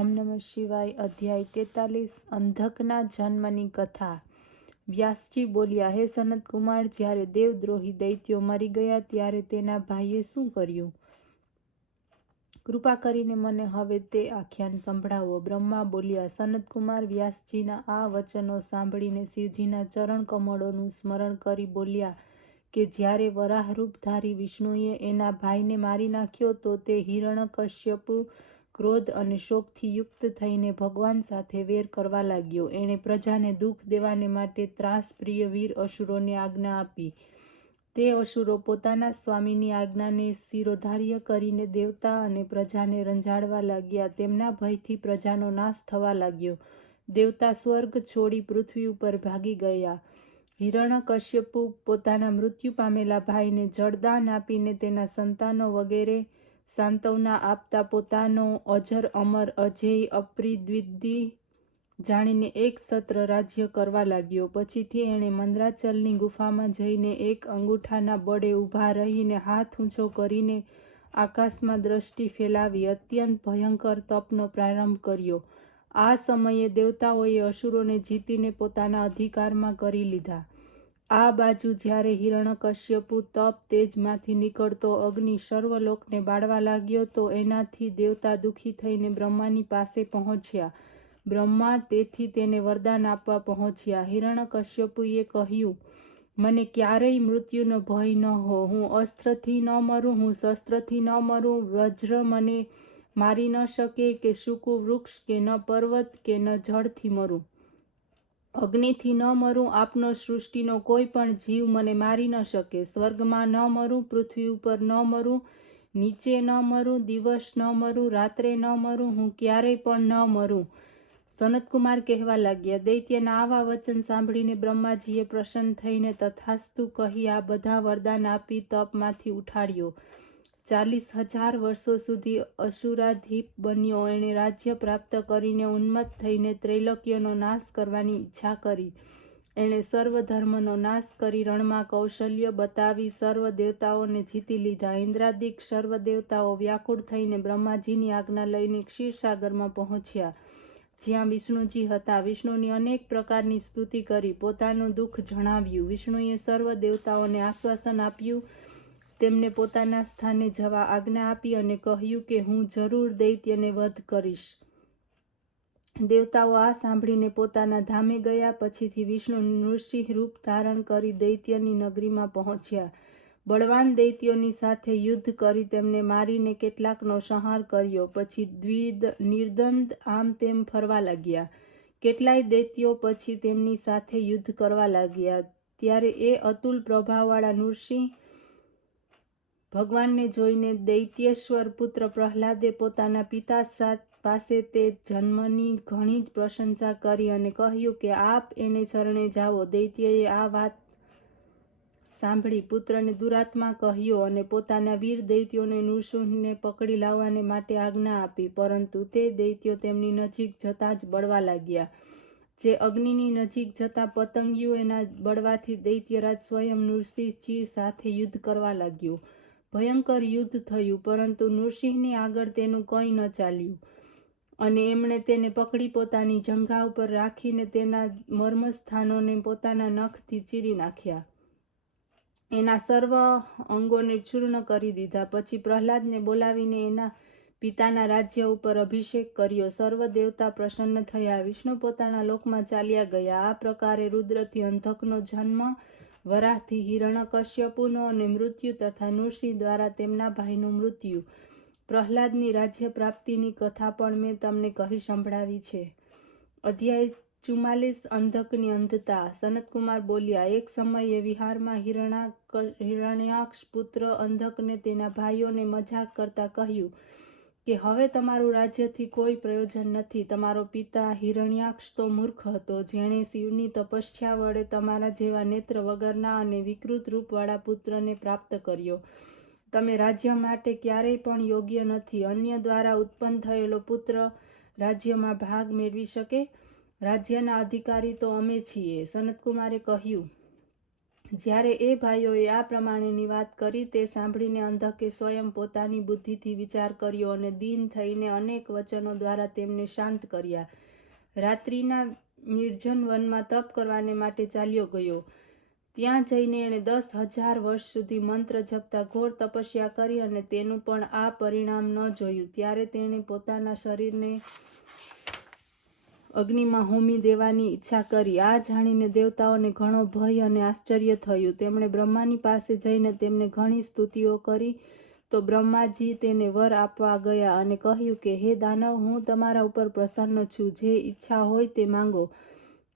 ઓમ નમઃ શિવાય. અધ્યાય 43 અંધકના જન્મની કથા. વ્યાસજી બોલ્યા, હે સનત કુમાર, જ્યારે દેવદ્રોહી દૈત્યો મરી ગયા ત્યારે તેના ભાઈએ શું કર્યું? કૃપા કરીને મને હવે તે આખ્યાન સંભળાવો. બ્રહ્મા બોલ્યા, સનત કુમાર, વ્યાસજીના આ વચનો સાંભળીને શિવજીના ચરણ કમળોનું સ્મરણ કરી બોલ્યા કે જ્યારે વરાહરૂપધારી વિષ્ણુએ એના ભાઈને મારી નાખ્યો તો તે હિરણ્યકશ્યપુ ક્રોધ અને શોકથી યુક્ત થઈને ભગવાન સાથે વેર કરવા લાગ્યો. એણે પ્રજાને દુઃખ દેવાને માટે ત્રાસપ્રિય વીર અસુરોને આજ્ઞા આપી. તે અસુરો પોતાના સ્વામીની આજ્ઞાને શિરોધાર્ય કરીને દેવતા અને પ્રજાને રંજાડવા લાગ્યા. તેમના ભયથી પ્રજાનો નાશ થવા લાગ્યો. દેવતા સ્વર્ગ છોડી પૃથ્વી ઉપર ભાગી ગયા. હિરણ્યકશ્યપુ પોતાના મૃત્યુ પામેલા ભાઈને જળદાન આપીને તેના સંતાનો વગેરે સાંત્વના આપતા પોતાનો અજર અમર અજેય અપ્રદ્વિતીય જાણીને એક છત્ર રાજ્ય કરવા લાગ્યો. પછીથી એણે મંદરાચલની ગુફામાં જઈને એક અંગૂઠાના બળે ઊભા રહીને હાથ ઊંચો કરીને આકાશમાં દ્રષ્ટિ ફેલાવી અત્યંત ભયંકર તપનો પ્રારંભ કર્યો. આ સમયે દેવતાઓએ અસુરોને જીતીને પોતાના અધિકારમાં કરી લીધા. આ બાજુ જ્યારે હિરણ્યકશ્યપુ તપ તેજમાંથી નીકળતો અગ્નિ સર્વલોકને બાળવા લાગ્યો તો એનાથી દેવતા દુઃખી થઈને બ્રહ્માની પાસે પહોંચ્યા. બ્રહ્મા તેથી તેને વરદાન આપવા પહોંચ્યા. હિરણ્યકશ્યપુએ કહ્યું, મને ક્યારેય મૃત્યુનો ભય ન હો. હું અસ્ત્રથી ન મરું, હું શસ્ત્રથી ન મરું, વજ્ર મને મારી ન શકે, કે સૂકું વૃક્ષ, કે ન પર્વત, કે ન જળથી મરું. અગ્નિથી ન મરું, આપનો સૃષ્ટિનો કોઈ પણ જીવ મને મારી ન શકે. સ્વર્ગમાં ન મરું, પૃથ્વી ઉપર ન મરું, નીચે ન મરું, દિવસ ન મરું, રાત્રે ન મરું, હું ક્યારેય પણ ન મરું. સનતકુમાર કહેવા લાગ્યા. દૈત્યના આવા વચન સાંભળીને બ્રહ્માજીએ પ્રસન્ન થઈને તથાસ્તુ કહી આ બધા વરદાન આપી તપમાંથી ઉઠાડ્યો. 40,000 વર્ષો સુધી અસુરાધીપ બન્યો. એણે રાજ્ય પ્રાપ્ત કરીને ઉન્મત્ત થઈને ત્રૈલોક્યનો નાશ કરવાની ઈચ્છા કરી. એણે સર્વ ધર્મનો નાશ કરી રણમાં કૌશલ્ય બતાવી સર્વ દેવતાઓને જીતી લીધા. ઇન્દ્રાદિક સર્વ દેવતાઓ વ્યાકુળ થઈને બ્રહ્માજીની આજ્ઞા લઈને ક્ષીરસાગરમાં પહોંચ્યા, જ્યાં વિષ્ણુજી હતા. વિષ્ણુની અનેક પ્રકારની સ્તુતિ કરી પોતાનું દુઃખ જણાવ્યું. વિષ્ણુએ સર્વ દેવતાઓને આશ્વાસન આપ્યું, તેમને પોતાના સ્થાને જવા આજ્ઞા આપી અને કહ્યું કે હું જરૂર દૈત્યને વધ કરીશ. દેવતાઓ આ સાંભળીને પોતાના ધામે ગયા. પછીથી વિષ્ણુ નૃસિંહ રૂપ ધારણ કરી દૈત્યની નગરીમાં પહોંચ્યા. બળવાન દૈત્યોની સાથે યુદ્ધ કરી તેમને મારીને કેટલાકનો સંહાર કર્યો. પછી નિર્દ્વંદ આમ તેમ ફરવા લાગ્યા. કેટલાય દૈત્યો પછી તેમની સાથે યુદ્ધ કરવા લાગ્યા. ત્યારે એ અતુલ પ્રભાવવાળા નૃસિંહ ભગવાનને જોઈને દૈત્યેશ્વર પુત્ર પ્રહલાદે પોતાના પિતા પાસે તે જન્મની ઘણી જ પ્રશંસા કરી અને કહ્યું કે આપ એને શરણે જાઓ. દૈત્યએ આ વાત સાંભળી પુત્રને દુરાત્મા કહ્યો અને પોતાના વીર દૈત્યોને નૃસિંહને પકડી લાવવાને માટે આજ્ઞા આપી. પરંતુ તે દૈત્યો તેમની નજીક જતાં જ બળવા લાગ્યા. જે અગ્નિની નજીક જતાં પતંગિયું એના બળવાથી દૈત્યરાજ સ્વયં નૃસિંહજી સાથે યુદ્ધ કરવા લાગ્યું. ભયંકર યુદ્ધ થયું, પરંતુ નૃસિંહની આગળ તેનું કંઈ ન ચાલ્યું અને એમણે તેને પકડી પોતાની જંઘા ઉપર રાખીને તેના મર્મસ્થાનોને પોતાના નખથી ચીરી નાખ્યા. એના સર્વ અંગોને ચૂર્ણ કરી દીધા. પછી પ્રહલાદને બોલાવીને એના પિતાના રાજ્ય ઉપર અભિષેક કર્યો. સર્વ દેવતા પ્રસન્ન થયા. વિષ્ણુ પોતાના લોકમાં ચાલ્યા ગયા. આ પ્રકારે રુદ્રથી અંધકનો જન્મ, વરાહથી હિરણ્યકશ્યપુનો અને મૃત્યુ તથા નૃસિંહ દ્વારા તેમના ભાઈનું મૃત્યુ, પ્રહલાદની રાજ્ય પ્રાપ્તિની કથા પણ મેં તમને કહી સંભળાવી છે. અધ્યાય 44 અંધકની અંધતા. સનતકુમાર બોલ્યા, એક સમયે વિહારમાં હિરણ્યાક્ષ પુત્ર અંધકને તેના ભાઈઓને મજાક કરતા કહ્યું કે હવે તમારું રાજ્યથી કોઈ પ્રયોજન નથી. તમારો પિતા હિરણ્યાક્ષ તો મૂર્ખ હતો, જેણે શિવની તપસ્યા વડે તમારા જેવા નેત્ર વગરના અને વિકૃત રૂપવાળા પુત્રને પ્રાપ્ત કર્યો. તમે રાજ્ય માટે ક્યારેય પણ યોગ્ય નથી. અન્ય દ્વારા ઉત્પન્ન થયેલો પુત્ર રાજ્યમાં ભાગ મેળવી શકે? રાજ્યના અધિકારી તો અમે છીએ. સનતકુમારે કહ્યું, જ્યારે એ ભાઈઓએ આ પ્રમાણેની વાત કરી તે સાંભળીને અંધકે સ્વયં પોતાની બુદ્ધિથી વિચાર કર્યો અને દીન થઈને અનેક વચનો દ્વારા તેમને શાંત કર્યા. રાત્રિના નિર્જન વનમાં તપ કરવાને માટે ચાલ્યો ગયો. ત્યાં જઈને એણે 10,000 વર્ષ સુધી મંત્ર જપતા ઘોર તપસ્યા કરી અને તેનું પણ આ પરિણામ ન જોયું. ત્યારે તેણે પોતાના શરીરને અગ્નિમાં હોમી દેવાની ઈચ્છા કરી. આ જાણીને દેવતાઓને ઘણો ભય અને આશ્ચર્ય થયું. તેમણે બ્રહ્માની પાસે જઈને તેમને ઘણી સ્તુતિઓ કરી. તો બ્રહ્માજી તેને વર આપવા ગયા અને કહ્યું કે હે દાનવ, હું તમારા ઉપર પ્રસન્ન છું. જે ઈચ્છા હોય તે માંગો.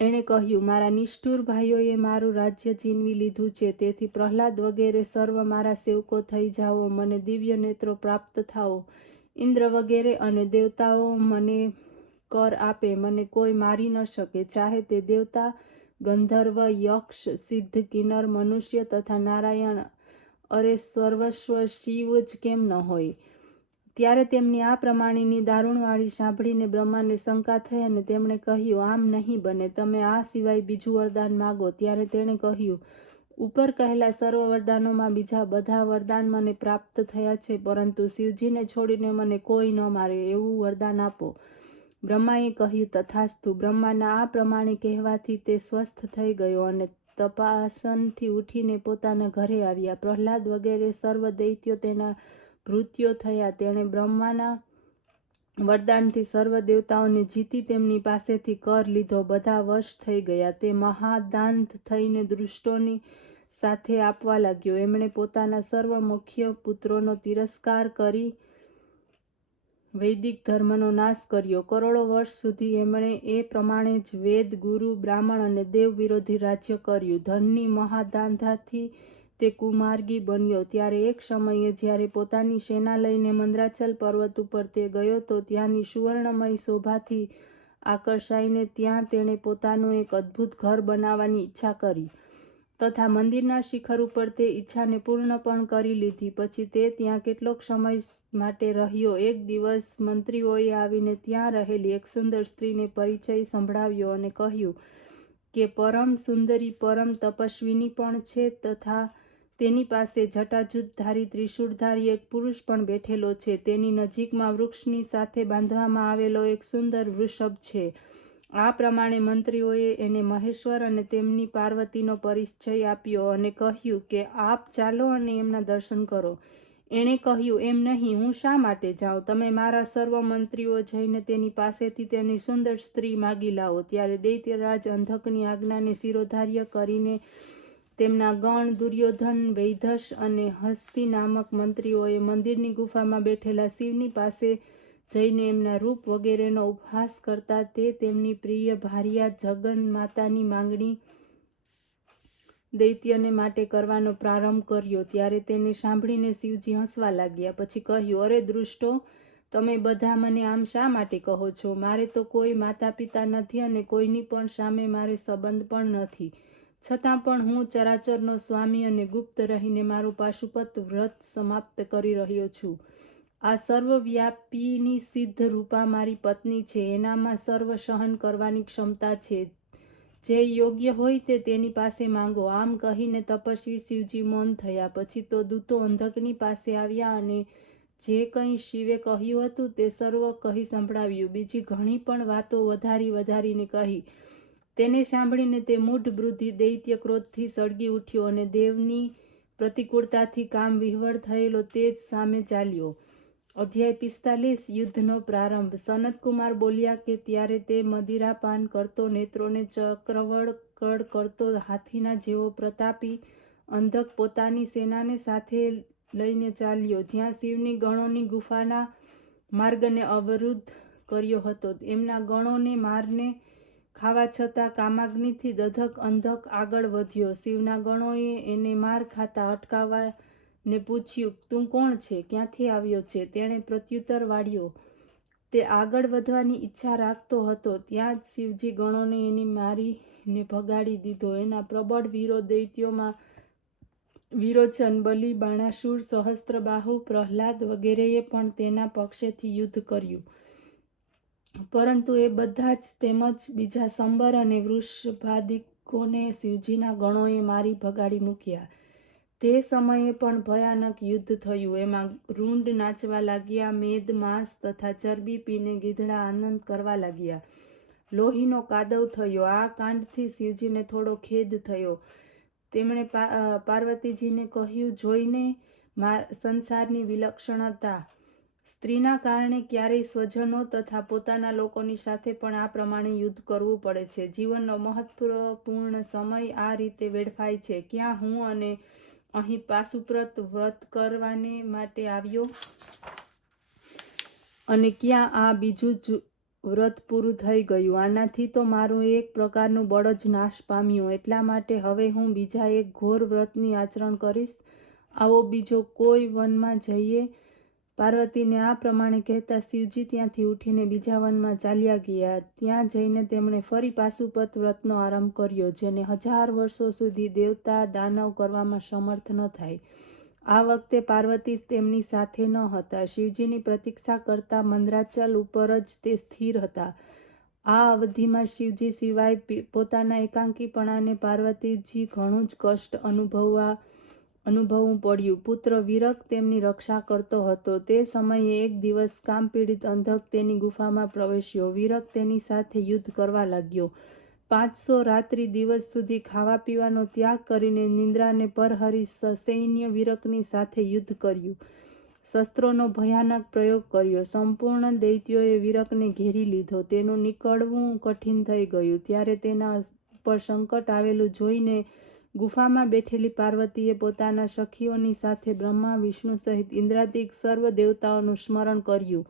એણે કહ્યું, મારા નિષ્ઠુર ભાઈઓએ મારું રાજ્ય છીનવી લીધું છે, તેથી પ્રહલાદ વગેરે સર્વ મારા સેવકો થઈ જાઓ. મને દિવ્ય નેત્રો પ્રાપ્ત થાઓ. ઇન્દ્ર વગેરે અને દેવતાઓ મને કર આપે. મને કોઈ મારી ન શકે, ચાહે તે દેવતા, ગંધર્વ, યક્ષ, સિદ્ધ, કિન્નર, મનુષ્ય તથા નારાયણ. અરે સર્વસ્વ શિવ જ કેમ ન હોય. ત્યારે તેમની આ પ્રમાણેની દારૂણવાણી સાંભળીને બ્રહ્માને શંકા થઈ અને તેમણે કહ્યું, આમ નહીં બને. તમે આ સિવાય બીજું વરદાન માગો. ત્યારે તેણે કહ્યું, ઉપર કહેલા સર્વ વરદાનોમાં બીજા બધા વરદાન મને પ્રાપ્ત થયા છે, પરંતુ શિવજીને છોડીને મને કોઈ ન મારે એવું વરદાન આપો. બ્રહ્માએ કહ્યું, તથાસ્તુ. બ્રહ્માના આ પ્રમાણે કહેવાથી તે સ્વસ્થ થઈ ગયો અને તપાસનથી ઉઠીને પોતાના ઘરે આવ્યા. પ્રહલાદ વગેરે સર્વ દૈત્યો તેના ભૃત્યો થયા. તેણે બ્રહ્માના વરદાનથી સર્વ દેવતાઓને જીતી તેમની પાસેથી કર લીધો. બધા વશ થઈ ગયા. તે મહાદાંત થઈને દુષ્ટોની સાથે આપવા લાગ્યો. એમણે પોતાના સર્વ મુખ્ય પુત્રોનો તિરસ્કાર કરી વૈદિક ધર્મનો નાશ કર્યો. કરોડો વર્ષ સુધી એમણે એ પ્રમાણે જ વેદ, ગુરુ, બ્રાહ્મણ અને દેવ વિરોધી રાજ્ય કર્યું. ધનની મહાદાંધાથી તે કુમાર્ગી બન્યો. ત્યારે એક સમયે જ્યારે પોતાની સેના લઈને મંદ્રાચલ પર્વત ઉપર તે ગયો તો ત્યાંની સુવર્ણમય શોભાથી આકર્ષાઈને ત્યાં તેણે પોતાનું એક અદ્ભુત ઘર બનાવવાની ઈચ્છા કરી તથા મંદિરના શિખર ઉપર તે ઈચ્છાને પૂર્ણ પણ કરી લીધી. પછી તે ત્યાં કેટલોક સમય માટે રહ્યો. એક દિવસ મંત્રીઓએ આવીને ત્યાં રહેલી એક સુંદર સ્ત્રીને પરિચય સંભળાવ્યો અને કહ્યું કે પરમ સુંદરી પરમ તપસ્વીની પણ છે તથા તેની પાસે જટાજૂટધારી ત્રિશૂળધારી એક પુરુષ પણ બેઠેલો છે. તેની નજીકમાં વૃક્ષની સાથે બાંધવામાં આવેલો એક સુંદર વૃષભ છે. આ પ્રમાણે મંત્રીઓએ એને મહેશ્વર અને તેમની પાર્વતીનો પરિચય આપ્યો અને કહ્યું કે આપ ચાલો અને એમના દર્શન કરો. એણે કહ્યું, એમ નહીં, હું શા માટે જાઉં? તમે મારા સર્વ મંત્રીઓ જઈને તેની પાસેથી તેની સુંદર સ્ત્રી માગી લાવો. ત્યારે દૈત્યરાજ અંધકની આજ્ઞાને શિરોધાર્ય કરીને તેમના ગણ દુર્યોધન, વૈધસ અને હસ્તી નામક મંત્રીઓએ મંદિરની ગુફામાં બેઠેલા શિવની પાસે જઈને એમના રૂપ વગેરેનો ઉપહાસ કરતા તે તેમની પ્રિય ભાર્યા જગન માતાની માંગણી દૈત્યને માટે કરવાનો પ્રારંભ કર્યો. ત્યારે તેને સાંભળીને શિવજી હસવા લાગ્યા. પછી કહ્યું, અરે દૃષ્ટો, તમે બધા મને આમ શા માટે કહો છો? મારે તો કોઈ માતા પિતા નથી અને કોઈની પણ સામે મારે સંબંધ પણ નથી. છતાં પણ હું ચરાચરનો સ્વામી અને ગુપ્ત રહીને મારું પાશુપત વ્રત સમાપ્ત કરી રહ્યો છું. આ સર્વવ્યાપીની સિદ્ધ રૂપા મારી પત્ની છે. એનામાં સર્વ સહન કરવાની ક્ષમતા છે. જે યોગ્ય હોય તે તેની પાસે માંગો. આમ કહીને તપસ્વી શિવજી મૌન થયા. પછી તો દૂતો અંધકની પાસે આવ્યા અને જે કંઈ શિવે કહ્યું હતું તે સર્વ કહી સંભળાવ્યું. બીજી ઘણી પણ વાતો વધારીને કહી. તેને સાંભળીને તે મૂઢ બુદ્ધિ દૈત્ય ક્રોધથી સળગી ઉઠ્યો અને દેવની પ્રતિકૂળતાથી કામ વિહવળ થયેલો તે જ સામે ચાલ્યો. અધ્યાય 45 યુદ્ધનો પ્રારંભ. સનતકુમાર બોલ્યા કે ત્યારે તે મદિરાપાન કરતો, નેત્રોને ચક્રવડ કરતો, હાથીના જેવો પ્રતાપી અંધક પોતાની સેનાને સાથે લઈને ચાલ્યો જ્યાં શિવની ગણોની ગુફાના માર્ગને અવરુદ્ધ કર્યો હતો. એમના ગણોને મારને ખાવા છતાં કામાગ્નિથી દધક અંધક આગળ વધ્યો. શિવના ગણોએ એને માર ખાતા અટકાવવાને પૂછ્યું, તું કોણ છે? ક્યાંથી આવ્યો છે? તેણે પ્રત્યુત્તર વાળ્યો. તે આગળ વધવાની ઈચ્છા રાખતો હતો ત્યાં જ શિવજી ગણોને એને મારીને ભગાડી દીધો. એના પ્રબળ વીરો દૈત્યોમાં વિરોચન, બલિ, બાણાસુર, સહસ્ત્રબાહુ, પ્રહલાદ વગેરેએ પણ તેના પક્ષેથી યુદ્ધ કર્યું. પરંતુ એ બધા જ તેમજ બીજા સંબર અને વૃષભાદિક કોને શિવજીના ગણોએ મારી ભગાડી મૂક્યા. તે સમયે પણ ભયાનક યુદ્ધ થયું. એમાં રૂંડ નાચવા લાગ્યા, મેદ, માંસ તથા ચરબી પીને ગીધડા આનંદ કરવા લાગ્યા. લોહીનો કાદવ થયો. આ કાંડથી શિવજીને થોડો ખેદ થયો. તેમણે પાર્વતીજીને કહ્યું, જોઈને સંસારની વિલક્ષણતા. સ્ત્રીના કારણે ક્યારેય સ્વજનો તથા પોતાના લોકોની સાથે પણ આ પ્રમાણે યુદ્ધ કરવું પડે છે. જીવનનો મહત્વપૂર્ણ સમય આ રીતે વેડફાય છે. ક્યાં હું અને અહીં પાશુપત વ્રત કરવાને માટે આવ્યો અને ક્યાં આ બીજું જ વ્રત પૂરું થઈ ગયું. આનાથી તો મારું એક પ્રકારનું બળ જ નાશ પામ્યું. એટલા માટે હવે હું બીજા એક ઘોર વ્રતની આચરણ કરીશ. આવો બીજો કોઈ વનમાં જઈએ. પાર્વતીને આ પ્રમાણે કહેતા શિવજી ત્યાંથી ઉઠીને બીજા વનમાં ચાલ્યા ગયા. ત્યાં જઈને તેમણે ફરી પાશુપત વ્રતનો આરંભ કર્યો, જેને 1000 વર્ષો સુધી દેવતા દાનવ કરવામાં સમર્થ ન થાય. આ વખતે પાર્વતી તેમની સાથે ન હતા. શિવજીની પ્રતીક્ષા કરતા મંદરાચલ ઉપર જ તે સ્થિર હતા. આ અવધિમાં શિવજી સિવાય પોતાના એકાંકીપણાને પાર્વતીજી ઘણું જ કષ્ટ અનુભવવું પડ્યું. પુત્ર વિરક તેમની રક્ષા કરતો હતો. તે સમયે એક દિવસ કામપીડિત અંધક તેની ગુફામાં પ્રવેશ્યો. વિરક તેની સાથે યુદ્ધ કરવા લાગ્યો. 500 રાત્રિ દિવસ સુધી ખાવા પીવાનો ત્યાગ કરીને નિંદ્રાને પરહરી સસૈન્ય વિરકની સાથે યુદ્ધ કર્યું. શસ્ત્રોનો ભયાનક પ્રયોગ કર્યો. સંપૂર્ણ દૈત્યોએ વિરકને ઘેરી લીધો. તેનું નીકળવું કઠિન થઈ ગયું. ત્યારે તેના પર સંકટ આવેલું જોઈને ગુફામાં બેઠેલી પાર્વતીએ પોતાના સખીઓની સાથે બ્રહ્મા, વિષ્ણુ સહિત ઇન્દ્રાદિક સર્વ દેવતાઓનું સ્મરણ કર્યું.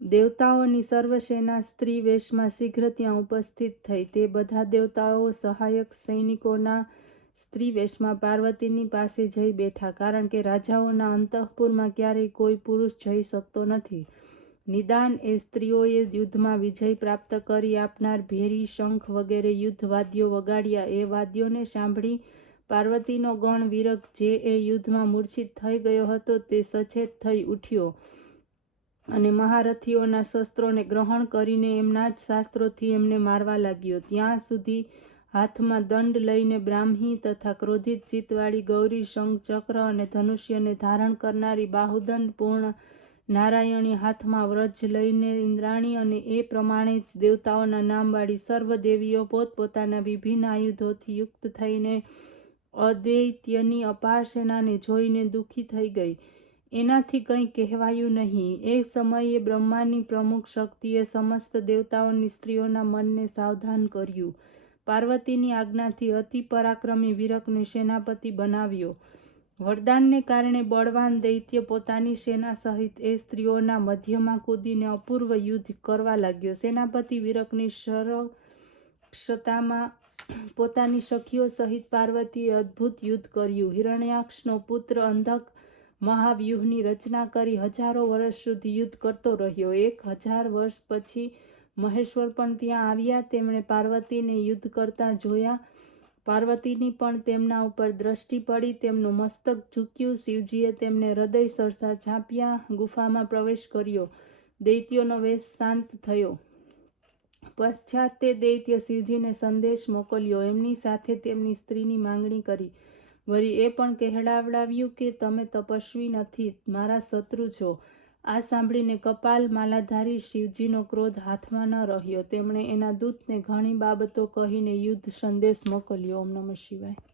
દેવતાઓની સર્વસેના સ્ત્રી વેશમાં શીઘ્ર ત્યાં ઉપસ્થિત થઈ. તે બધા દેવતાઓ સહાયક સૈનિકોના સ્ત્રી વેશમાં પાર્વતીની પાસે જઈ બેઠા, કારણ કે રાજાઓના અંતઃપુરમાં ક્યારેય કોઈ પુરુષ જઈ શકતો નથી. નિદાન એ સ્ત્રીઓએ યુદ્ધમાં વિજય પ્રાપ્ત કરી આપનાર ભેરી, શંખ વગેરે યુદ્ધ વાદ્યો વગાડ્યા. એ વાદ્યોને સાંભળી પાર્વતીનો ગણ વિરક, જે એ યુદ્ધમાં મૂર્છિત થઈ ગયો હતો, તે સચેત થઈ ઉઠ્યો અને મહારથીઓના શસ્ત્રોને ગ્રહણ કરીને એમના જ શાસ્ત્રોથી એમને મારવા લાગ્યો. ત્યાં સુધી હાથમાં દંડ લઈને બ્રાહ્મી તથા ક્રોધિત ચિત્તવાળી ગૌરી, શંખ, ચક્ર અને ધનુષ્યને ધારણ કરનારી, બાહુદંડ પૂર્ણ નારાયણી, હાથમાં વ્રજ લઈને ઇન્દ્રાણી અને એ પ્રમાણે જ દેવતાઓના નામવાળી સર્વ દેવીઓ પોતપોતાના વિભિન્ન આયુધોથી યુક્ત થઈને અદૈત્યની અપાર સેનાને જોઈને દુઃખી થઈ ગઈ. એનાથી કંઈ કહેવાયું નહીં. એ સમયે બ્રહ્માની પ્રમુખ શક્તિએ સમસ્ત દેવતાઓની સ્ત્રીઓના મનને સાવધાન કર્યું. પાર્વતીની આજ્ઞાથી અતિ પરાક્રમી વિરકને સેનાપતિ બનાવ્યો. વરદાનને કારણે બળવાન દૈત્ય પોતાની સેના સહિત એ સ્ત્રીઓના મધ્યમાં કૂદીને અપૂર્વ યુદ્ધ કરવા લાગ્યો. સેનાપતિ વિરકની સરક્ષતામાં પોતાની સખીઓ સહિત પાર્વતીએ અદ્ભુત યુદ્ધ કર્યું. હિરણ્યાક્ષનો પુત્ર અંધક મહાવ્યૂહની રચના કરી હજારો વર્ષ સુધી યુદ્ધ કરતો રહ્યો. 1000 વર્ષ પછી મહેશ્વર પણ ત્યાં આવ્યા. તેમણે પાર્વતીને યુદ્ધ કરતા જોયા. પાર્વતીની પણ તેમના ઉપર દ્રષ્ટિ પડી. તેમનું મસ્તક ઝૂક્યું. શિવજીએ તેમને હૃદય સરસા ચાંપ્યા. ગુફામાં પ્રવેશ કર્યો. દૈત્યોનો વેશ શાંત થયો. પશ્ચાત તે દૈત્ય શિવજીને સંદેશ મોકલ્યો. એમની સાથે તેમની સ્ત્રીની માંગણી કરી. વળી એ પણ કહેવડાવ્યું કે તમે તપસ્વી નથી, મારા શત્રુ છો. આ સાંભળીને કપાલ માલાધારી શિવજીનો ક્રોધ હાથમાં ન રહ્યો. તેમણે એના દૂતને ઘણી બાબતો કહીને યુદ્ધ સંદેશ મોકલ્યો. ઓમ નમઃ શિવાય.